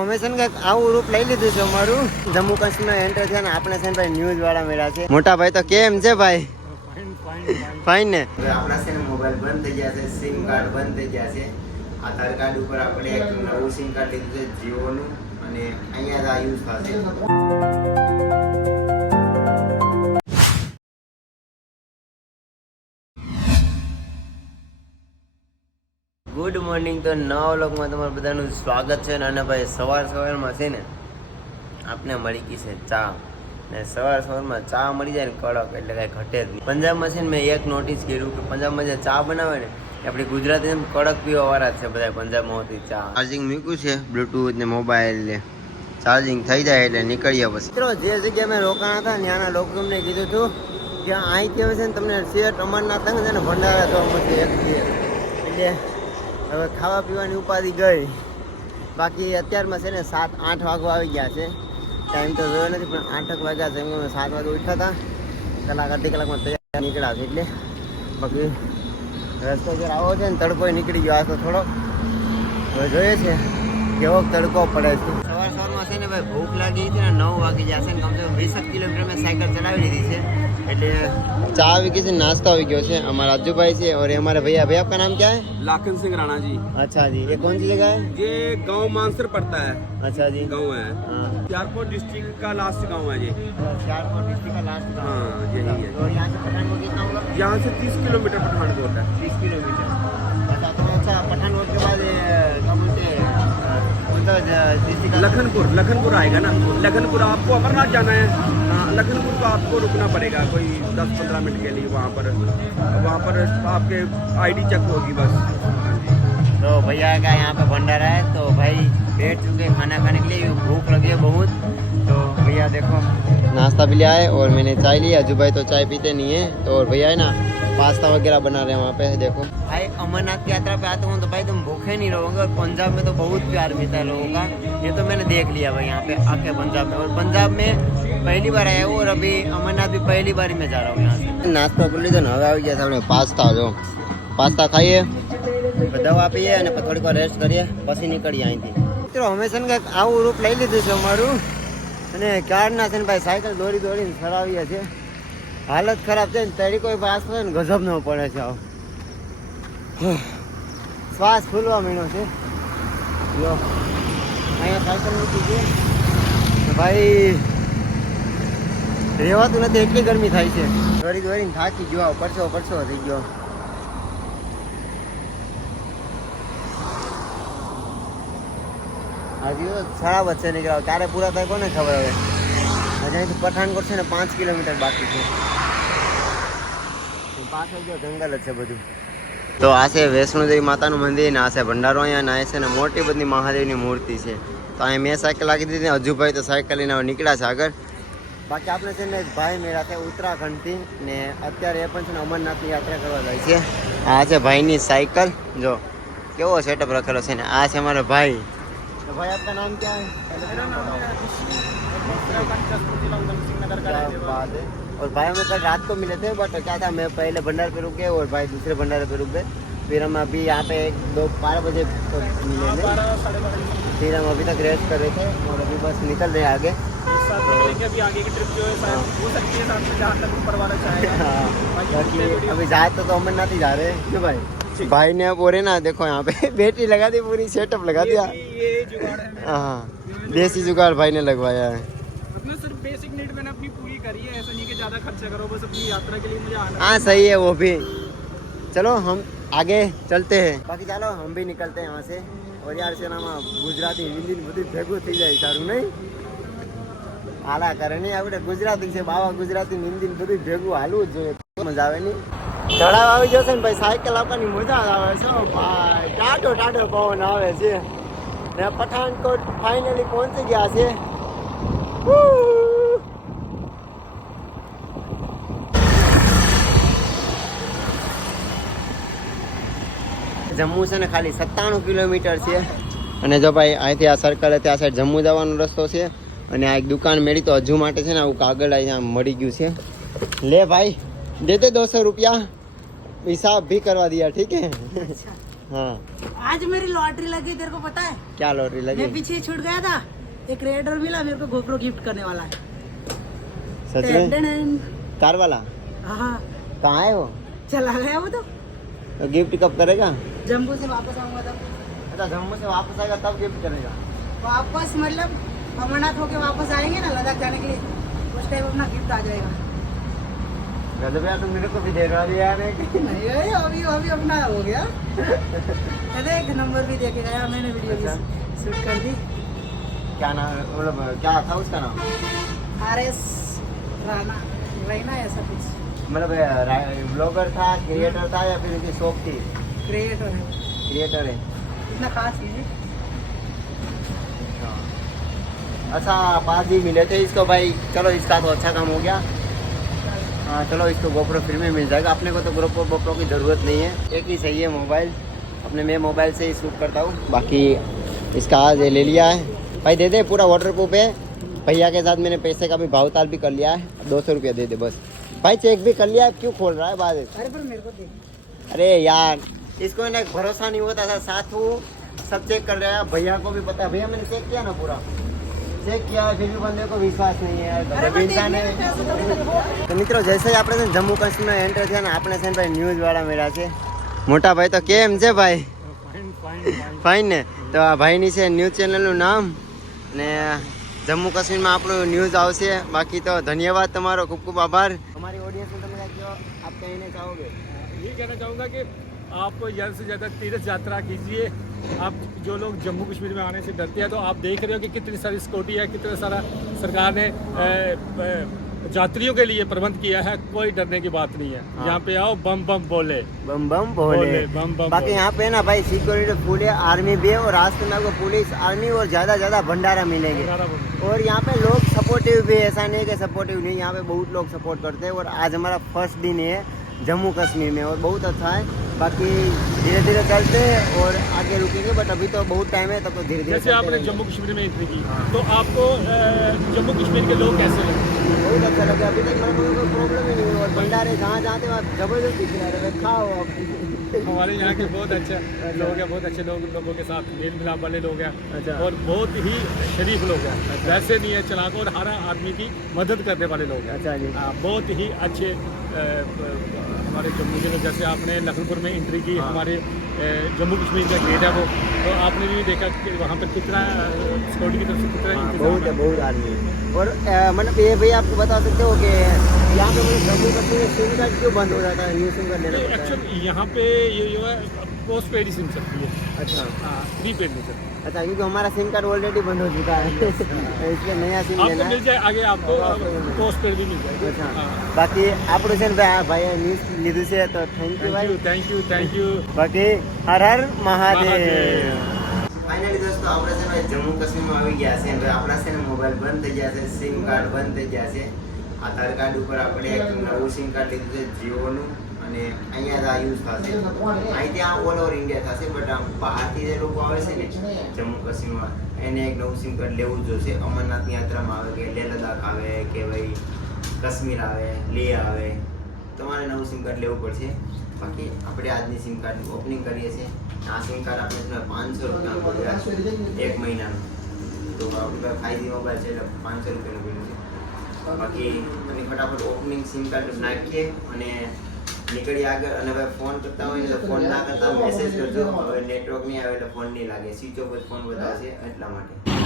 અમે છે ને આવું રૂપ લઈ લીધું છે અમારું જમ્મુ કાશ્મીર એન્ટર થયા ને આપણે છે ને ભાઈ ન્યૂઝ વાળા મળ્યા છે મોટા ભાઈ તો કેમ છે ભાઈ ફાઇન ને આપણા છે ને મોબાઈલ બંધ થઈ ગયા છે સિમ કાર્ડ બંધ થઈ ગયા છે આધાર કાર્ડ ઉપર આપણે એક નવું સિમ કાર્ડ લીધું છે જીઓનું અને અહીંયા જ આ યુઝ થશે ગુડ મોર્નિંગ તો નવા વ્લોગમાં તમારું બધાનું સ્વાગત છે અને ભાઈ સવારમાં છે ને આપણે મળી ગઈ છે ચા ને સવારમાં ચા મળી જાય ને કડક એટલે કાંઈ ઘટે જ નહીં પંજાબમાં છે ને મેં એક નોટિસ કર્યું કે પંજાબમાં જે ચા બનાવે ને આપણી ગુજરાતી કડક પીવાવાળા જ છે બધા પંજાબમાં હોતી ચા ચાર્જિંગ મૂક્યું છે બ્લૂટૂથ ને મોબાઈલ ને ચાર્જિંગ થઈ જાય એટલે નીકળીએ પછી મિત્રો જે જગ્યાએ મેં રોકાણા હતા ત્યાંના લોકો અમને કીધું હતું કે અહીંથી હવે છે ને તમને શેઠ અમરનાથ તંગ છે ને ભંડારા જોવા મળશે એક એટલે હવે ખાવા પીવાની ઉપાધિ ગઈ બાકી અત્યારમાં છે ને 7-8 વાગવા આવી ગયા છે ટાઈમ તો જોયો નથી પણ 8 વાગ્યા છે એમ કે 7 વાગે ઉઠ્યા હતા કલાક અડધી કલાકમાં તૈયાર નીકળ્યા છે એટલે બાકી રસ્તો જ્યારે આવો છે ને તડકો નીકળી ગયો આ તો થોડો હવે જોઈએ છે કેવો તડકો પડે છે સવારમાં છે ને ભાઈ ભૂખ લાગી હતી ને 9 વાગી જશે ને કમસે કમ 20 કિલોમીટર મેં સાયકલ ચલાવી લીધી છે એટલે ચા આવી गई है नाश्ता આવી ગયો છે हमारा अज्जू भाई से और हमारे भैया आपका नाम क्या है लाखन सिंह राणा जी। अच्छा जी ये कौन सी जगह है ये गांव मानसर पड़ता है। अच्छा जी गांव है होशियारपुर डिस्ट्रिक्ट का लास्ट गांव है ये। होशियारपुर डिस्ट्रिक्ट का लास्ट गांव हाँ यही है। और यहाँ से पठानकोट कितना होगा यहाँ से 30 किलोमीटर पठानकोट है। 30 किलोमीटर अच्छा तो अच्छा पठानकोट के बाद क्या बोलते हैं लखनपुर आएगा ना। लखनपुर आपको अमरनाथ जाना है। लखनपुर तो आपको रुकना पड़ेगा कोई 10-15 मिनट के लिए वहाँ पर आपके आईडी चेक होगी बस। तो भैया का यहाँ पे भंडारा है तो भाई बैठ चुके खाना खाने के लिए भूख लगी है बहुत तो भैया देखो नाश्ता भी लिया है और मैंने चाय लिया अजू भाई तो चाय पीते नहीं है तो और भैया है ना पास्ता वगैरह बना रहे हैं वहाँ पे देखो भाई अमरनाथ की यात्रा पे आते हो तो भाई तुम भूखे नहीं रहोगे और पंजाब में तो बहुत प्यार मिलता है लोगों का ये तो मैंने देख लिया भाई यहाँ पे आके पंजाब में और पंजाब में पहली बार आया हूँ और अभी अमरनाथ भी पहली बार ही मैं जा रहा हूँ यहाँ से नाश्ता कर लीधो ने હવે આવી ગયા આપણે પાસ્તા ખાઈએ દવા પીએ અને થોડીક વાર રેસ્ટ કરીએ પછી નીકળીએ અહીંથી મિત્રો અમે છે ને આવું રૂપ લઈ લીધું છે અમારું અને ક્યારના છે ને ભાઈ સાયકલ દોડીને ફરાવીએ છે હાલત ખરાબ છે ને તરી કોઈ પાસ હોય ને ગજબ ન પડે છે આવ શ્વાસ ફૂલવા માંડ્યો છે લો અહીંયા સાયકલ મૂકી છે ભાઈ રહેવાતું નથી એટલી ગરમી થાય છે દોડીને થાકી ગયો પરસો થઈ ગયો હજી તો સારા વચ્ચે નીકળ્યા ક્યારે પૂરા થાય કોને ખબર હવે હજી અહીંથી પઠાનકોટ છે ને 5 કિલોમીટર બાકી છે પાછળ જો જંગલ જ છે બધું તો આ છે વૈષ્ણોદેવી માતાનું મંદિર ને આ છે ભંડારો અહીંયા ને આ છે ને મોટી બધી મહાદેવની મૂર્તિ છે તો અહીં મેં સાયકલ લાગી દીધી અજુભાઈ તો સાયકલ લઈને નીકળ્યા છે આગળ બાકી આપણે છે ને ભાઈ મેળા છે ઉત્તરાખંડથી ને અત્યારે એ પણ છે ને અમરનાથની યાત્રા કરવા જાય છે આ છે ભાઈની સાયકલ જો કેવો સેટઅપ રખેલો છે ને આ છે અમારો ભાઈ तो भाई आपका नाम क्या है और भाई हमें कल रात को मिले थे बट क्या था मैं पहले भंडार पे रुके और भाई दूसरे भंडारे पे रुक गए फिर हम अभी यहाँ पे 12 बजे मिले थे फिर हम अभी तक रेस्ट कर रहे थे और अभी बस निकल रहे हैं आगे अभी आगे की ट्रिप जो है हो सकती है साथ में जहाँ तक ऊपर वाला चाहेगा। बाकी अभी जाए तो अमरनाथ ही जा रहे हैं क्यों भाई भाई ने अब ना देखो यहाँ पे बैटरी लगा दी पूरी सेटअप लगा दिया ये जुगाड़ है हाँ देसी जुगाड़ भाई ने लगवाया है मतलब सिर्फ बेसिक नीड मैंने अपनी पूरी करी है ऐसा नहीं कि ज़्यादा खर्चा करो बस अपनी यात्रा के लिए मुझे आना हाँ सही है वो भी चलो हम आगे चलते हैं बाकी चलो हम भी निकलते हैं यहाँ से और यार से नाम गुजराती हिंदी બધું ભેગું થઈ જાય સારું નહીં હાલા કરે નહીં આપણે ગુજરાતી છે બાવા ગુજરાતી હિન્દી બધું ભેગું હાલવું જ જોઈએ મજા આવે નહીં તળાવ આવી જશે ને ભાઈ સાયકલ આપવાની મજા આવે છે ભાઈ ટાઢો પવન આવે છે ને પઠાનકોટ ફાઇનલી પહોંચી ગયા છે જમ્મુ છે ને ખાલી 97 કિલોમીટર છે અને જો ભાઈ અહીંથી આ સર્કલ હતી આ સાઈડ જમ્મુ જવાનો રસ્તો છે અને આ એક દુકાન મળી તો હજુ માટે છે ને આવું કાગળ અહીંયા મળી ગયું છે લે ભાઈ દે 200 रुपया हिसाब भी करवा दिया ठीक है हाँ आज मेरी लॉटरी लगी, तेरे को पता है? क्या लॉटरी लगी? मैं पीछे छूट गया था, एक रेडर मिला मेरे को, गोप्रो गिफ्ट करने वाला है। सच में? टेन। कार वाला? हाँ, कहाँ है वो? चला गया वो तो। गिफ्ट कब करेगा? जम्मू से वापस आऊंगा तब। अच्छा, जम्मू से वापस आएगा तब गिफ्ट करेगा? वापस मतलब अमरनाथ होके वापस आएंगे ना लद्दाख जाने के लिए, उस टाइम अपना गिफ्ट आ जाएगा। गजब यार, तुम मेरे को भी दे रहा है यार। नहीं अभी अभी अपना हो गया। अरे एक नंबर भी देके गया मैंने, वीडियो भी शूट कर दी। क्या नाम, मतलब क्या था उसका नाम? RS राना ऐसा कुछ। मतलब ब्लॉगर था, क्रिएटर था, या फिर उसकी शॉप थी? क्रिएटर है, क्रिएटर है। इतना खास नहीं है। अच्छा, पास ही मिले थे इसको भाई। चलो इसका तो अच्छा काम हो गया। हाँ चलो, इसको गोप्रो फ्री में मिल जाएगा। अपने को तो गोप्रो की ज़रूरत नहीं है, एक ही सही है मोबाइल। अपने मैं मोबाइल से ही शूट करता हूँ। बाकी इसका आज ये ले लिया है भाई, दे दे, पूरा वाटर प्रूफ है। भैया के साथ मैंने पैसे का भी भाव ताल भी कर लिया है। 200 रुपया दे दे बस भाई, चेक भी कर लिया है। क्यों खोल रहा है बाद? अरे पर मेरे को दे। अरे यार, इसको ना भरोसा नहीं होता था, साथ वो सब चेक कर रहा है। भैया को भी पता है, भैया मैंने चेक किया ना, पूरा चेक किया है, फिर भी बंदे को विश्वास नहीं है। अरे पर इंसान देखने में पैसे थोड़ी ना लगो। તો મિત્રો, જૈસે જ આપણે જમ્મુ કાશ્મીરમાં એન્ટર થયા ને, આપણે છે ને ભાઈ ન્યૂઝવાળા મળ્યા છે. મોટા ભાઈ તો કેમ છે ભાઈ? ફાઇન ને? તો આ ભાઈની છે ન્યૂઝ ચેનલનું નામ, ને જમ્મુ કાશ્મીરમાં આપણું ન્યૂઝ આવશે. બાકી તો ધન્યવાદ તમારો, ખૂબ ખૂબ આભાર. અમારી ઓડિયન્સને તમે કાંઈ કહો, આપ કહીને ચાહોગે? ये कहना चाहूँगा कि आप ज़्यादा से ज़्यादा तीर्थ यात्रा कीजिए। आप जो लोग जम्मू कश्मीर में आने से डरते हैं, तो आप देख रहे हो कि कितनी सारी सिक्योरिटी है, कितना सारा सरकार ने यात्रियों के लिए प्रबंध किया है। कोई डरने की बात नहीं है। यहाँ पे आओ, बम बम बोले, बम बम बोले, बम बम बाकी बोले। यहाँ पे ना भाई सिक्योरिटी फुल है, आर्मी भी है, और रास्ते में आपको पुलिस, आर्मी और ज़्यादा भंडारा मिलेंगे। और यहाँ पे लोग सपोर्टिव भी है, ऐसा नहीं कि सपोर्टिव नहीं, यहाँ पे बहुत लोग सपोर्ट करते हैं। और आज हमारा फर्स्ट दिन है जम्मू कश्मीर में, और बहुत अच्छा है। बाकी धीरे धीरे चलते हैं और आगे रुकेंगे, बट अभी तो बहुत टाइम है, तब तो धीरे धीरे जैसे आपने जम्मू कश्मीर में एंट्री की, तो आपको जम्मू कश्मीर के लोग कैसे लगे? बहुत अच्छा लगा। अभी तक मेरे को कोई प्रॉब्लम ही नहीं हुआ। और भंडारे जहाँ जाते हैं वहाँ जबरदस्ती खिला रहे हैं, खाओ आप। हमारे यहाँ के बहुत अच्छे लोग हैं, बहुत अच्छे लोगों के साथ मेल मिलाप वाले लोग हैं। अच्छा। और बहुत ही शरीफ लोग हैं। वैसे नहीं है चलाक, और हर आदमी की मदद करने वाले लोग हैं। अच्छा जी। बहुत ही अच्छे हमारे जम्मू के लोग। जैसे आपने लखनपुर में एंट्री की, हमारे जम्मू कश्मीर का गेट है वो, तो आपने भी देखा कि वहाँ पर कितना सिक्योरिटी की तरफ से कितना इंतजाम बहुत है, बहुत आदमी है। और मतलब ये भाई आपको बता सकते हो कि यहाँ पे मतलब जम्मू कश्मीर में सिम कार्ड क्यों बंद हो जाता है? न्यू सिम कार्ड लेना पड़ता है। एक्चुअली यहाँ पे ये जो है पोस्ट पेड ही सिम सकती है। अच्छा प्रीपेड नहीं सकती। अच्छा, क्योंकि हमारा सिम कार्ड ऑलरेडी बंद हो चुका है। इसलिए नया सिम आपको लेना मिल है। जाए, आगे आपको पोस्ट पेड भी मिल जाएगी। अच्छा, બાકી આપણું છે ને ભાઈ ન્યૂઝ લીધું છે, તો થેન્ક યુ ભાઈ. Thank you. બાકી હર હર મહાદેવ. મહાદેવ. ફાઇનલી દોસ્તો, આપણે છે ને જમ્મુ કાશ્મીરમાં આવી ગયા છે. હવે આપણા છે ને મોબાઈલ બંધ થઈ ગયા છે, સિમ કાર્ડ બંધ થઈ ગયા છે. આધાર કાર્ડ ઉપર આપણે એક નવું સિમ કાર્ડ લીધું છે જીઓનું, અને અહીંયા જ આ યુઝ થશે. અહીંથી આ ઓલ ઓવર ઇન્ડિયા થશે, બટ આમ બહારથી જે લોકો આવે છે ને જમ્મુ કાશ્મીરમાં, એને એક નવું સિમ કાર્ડ લેવું જ જોશે. અમરનાથની યાત્રામાં આવે, કે લેહ લદ્દાખ આવે, કે ભાઈ કાશ્મીર આવે, લેહ આવે, તમારે નવું સિમ કાર્ડ લેવું પડશે. બાકી આપણે આજની સિમ કાર્ડની ઓપનિંગ કરીએ છીએ. આ સિમ કાર્ડ આપણે 500 રૂપિયાનું પડ્યા છે એક મહિનાનું. તો આપણી પાસે 5G મોબાઈલ છે એટલે 500 રૂપિયાનું પડ્યું છે. બાકી અમે ફટાફટ ઓપનિંગ સિમ કાર્ડ નાખીએ અને નીકળી આગળ. અને ભાઈ ફોન કરતા હોય ને તો ફોન ના કરતા મેસેજ કરજો. હવે નેટવર્ક નહીં આવે એટલે ફોન નહીં લાગે, સ્વિચ ઓફ જ ફોન બતાવશે, એટલા માટે.